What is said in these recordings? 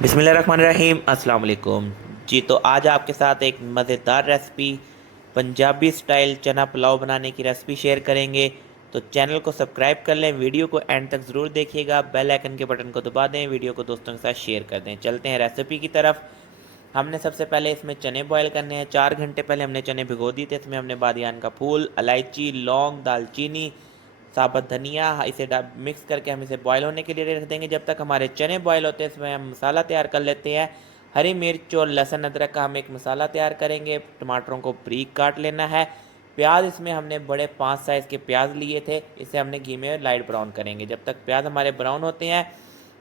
बिस्मिल्लाहिर्रहमानिर्रहीम अस्सलाम वालेकुम। जी तो आज आपके साथ एक मज़ेदार रेसिपी पंजाबी स्टाइल चना पुलाव बनाने की रेसिपी शेयर करेंगे। तो चैनल को सब्सक्राइब कर लें, वीडियो को एंड तक ज़रूर देखिएगा, बेल आइकन के बटन को दबा दें, वीडियो को दोस्तों के साथ शेयर कर दें। चलते हैं रेसिपी की तरफ। हमने सबसे पहले इसमें चने बॉयल करने हैं। 4 घंटे पहले हमने चने भिगो दिए थे। इसमें हमने बादियान का फूल, इलायची, लौंग, दालचीनी, साबुत धनिया इसे मिक्स करके हम इसे बॉयल होने के लिए रख देंगे। जब तक हमारे चने बॉयल होते हैं इसमें हम मसाला तैयार कर लेते हैं। हरी मिर्च और लहसुन अदरक का हम एक मसाला तैयार करेंगे। टमाटरों को बारीक काट लेना है। प्याज इसमें हमने बड़े 5 साइज़ के प्याज लिए थे, इसे हमने घी में लाइट ब्राउन करेंगे। जब तक प्याज हमारे ब्राउन होते हैं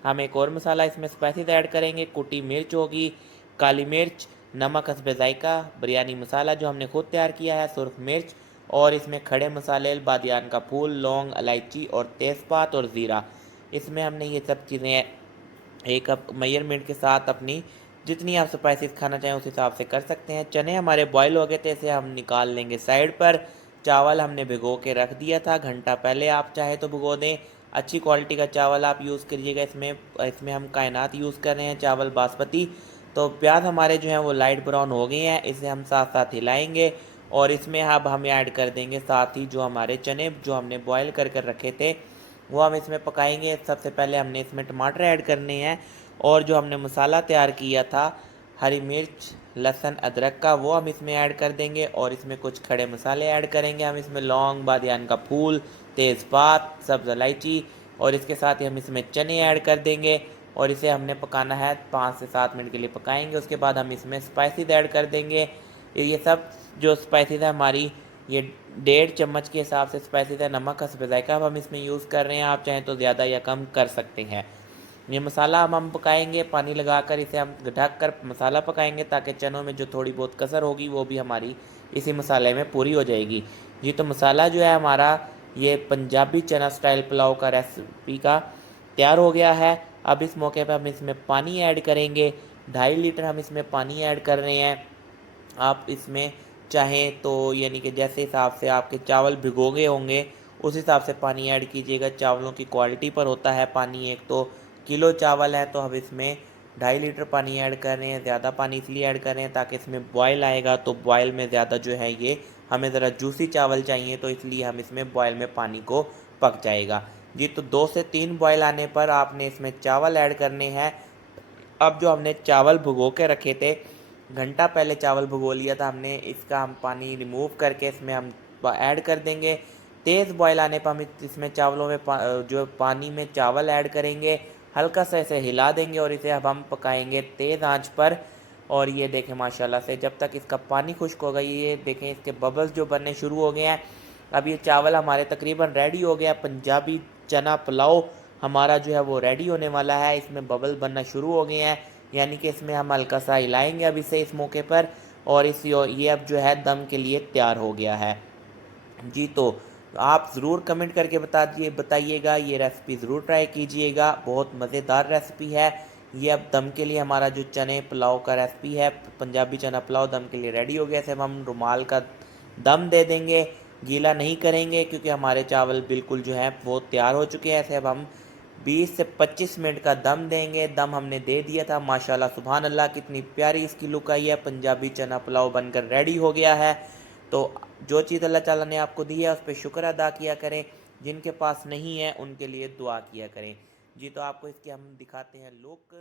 हम एक और मसाला इसमें स्पाइसेस ऐड करेंगे। कुटी मिर्च होगी, काली मिर्च, नमक हस्बे जायका, बिरयानी मसाला जो हमने खुद तैयार किया है, सुरख मिर्च, और इसमें खड़े मसाले बादियान का फूल, लौंग, इलायची और तेज़पात और ज़ीरा। इसमें हमने ये सब चीज़ें एक कप मेजरमेंट के साथ अपनी जितनी आप स्पाइसेस खाना चाहें उस हिसाब से कर सकते हैं। चने हमारे बॉयल हो गए थे, इसे हम निकाल लेंगे साइड पर। चावल हमने भिगो के रख दिया था घंटा पहले, आप चाहे तो भिगो दें। अच्छी क्वालिटी का चावल आप यूज़ करिएगा। इसमें इसमें हम कायनात यूज़ कर रहे हैं, चावल बासमती। तो प्याज हमारे जो हैं वो लाइट ब्राउन हो गए हैं, इसे हम साथ साथ हिलाएंगे। और इसमें अब हम ऐड कर देंगे साथ ही जो हमारे चने जो हमने बॉयल कर कर रखे थे वो हम इसमें पकाएंगे। सबसे पहले हमने इसमें टमाटर ऐड करने हैं, और जो हमने मसाला तैयार किया था हरी मिर्च, लहसुन, अदरक का, वो हम इसमें ऐड कर देंगे। और इसमें कुछ खड़े मसाले ऐड करेंगे हम इसमें, लौंग, बादियान का फूल, तेज़पात, सब्ज़ इलायची, और इसके साथ ही हम इसमें चने ऐड कर देंगे। और इसे हमने पकाना है 5 से 7 मिनट के लिए पकाएंगे। उसके बाद हम इसमें स्पाइसेस ऐड कर देंगे। ये सब जो स्पाइसेस है हमारी, ये 1.5 चम्मच के हिसाब से स्पाइसेस है। नमक हस्बे जायका अब हम इसमें यूज़ कर रहे हैं, आप चाहें तो ज़्यादा या कम कर सकते हैं। ये मसाला हम पकाएंगे पानी लगाकर, इसे हम ढक कर मसाला पकाएंगे ताकि चनों में जो थोड़ी बहुत कसर होगी वो भी हमारी इसी मसाले में पूरी हो जाएगी। जी तो मसाला जो है हमारा ये पंजाबी चना स्टाइल पुलाव का रेसिपी का तैयार हो गया है। अब इस मौके पर हम इसमें पानी ऐड करेंगे। 2.5 लीटर हम इसमें पानी ऐड कर रहे हैं। आप इसमें चाहें तो यानी कि जैसे हिसाब से आपके चावल भिगोगे होंगे उस हिसाब से पानी ऐड कीजिएगा। चावलों की क्वालिटी पर होता है पानी। एक तो किलो चावल है तो हम इसमें 2.5 लीटर पानी ऐड कर रहे हैं। ज़्यादा पानी इसलिए ऐड कर रहे हैं ताकि इसमें बॉयल आएगा, तो बॉयल में ज़्यादा जो है ये हमें ज़रा जूसी चावल चाहिए, तो इसलिए हम इसमें बॉयल में पानी को पक जाएगा। जी तो 2 से 3 बॉयल आने पर आपने इसमें चावल ऐड करने हैं। अब जो हमने चावल भिगो के रखे थे, घंटा पहले चावल भिगो लिया था हमने, इसका हम पानी रिमूव करके इसमें हम ऐड कर देंगे। तेज़ बॉयल आने पर हम इसमें चावलों में जो पानी में चावल ऐड करेंगे, हल्का सा इसे हिला देंगे और इसे अब हम पकाएंगे तेज़ आंच पर। और ये देखें माशाल्लाह से जब तक इसका पानी खुश्क होगा, ये देखें इसके बबल्स जो बनने शुरू हो गए हैं। अब ये चावल हमारे तकरीबन रेडी हो गया। पंजाबी चना पुलाव हमारा जो है वो रेडी होने वाला है। इसमें बबल बनना शुरू हो गए हैं, यानी कि इसमें हम हल्का सा हिलाएंगे अब इसे इस मौके पर। और ये अब जो है दम के लिए तैयार हो गया है। जी तो आप ज़रूर कमेंट करके बताइएगा, ये रेसिपी ज़रूर ट्राई कीजिएगा, बहुत मज़ेदार रेसिपी है। ये अब दम के लिए हमारा जो चने पुलाव का रेसिपी है, पंजाबी चना पुलाव दम के लिए रेडी हो गया। इसे हम रुमाल का दम दे देंगे, गीला नहीं करेंगे क्योंकि हमारे चावल बिल्कुल जो है वो तैयार हो चुके हैं। ऐसे अब हम 20 से 25 मिनट का दम देंगे। दम हमने दे दिया था। माशाल्लाह सुभान अल्लाह, कितनी प्यारी इसकी लुक आई है। पंजाबी चना पुलाव बनकर रेडी हो गया है। तो जो चीज़ अल्लाह ताला ने आपको दी है उस पर शुक्र अदा किया करें, जिनके पास नहीं है उनके लिए दुआ किया करें। जी तो आपको इसके हम दिखाते हैं लुक।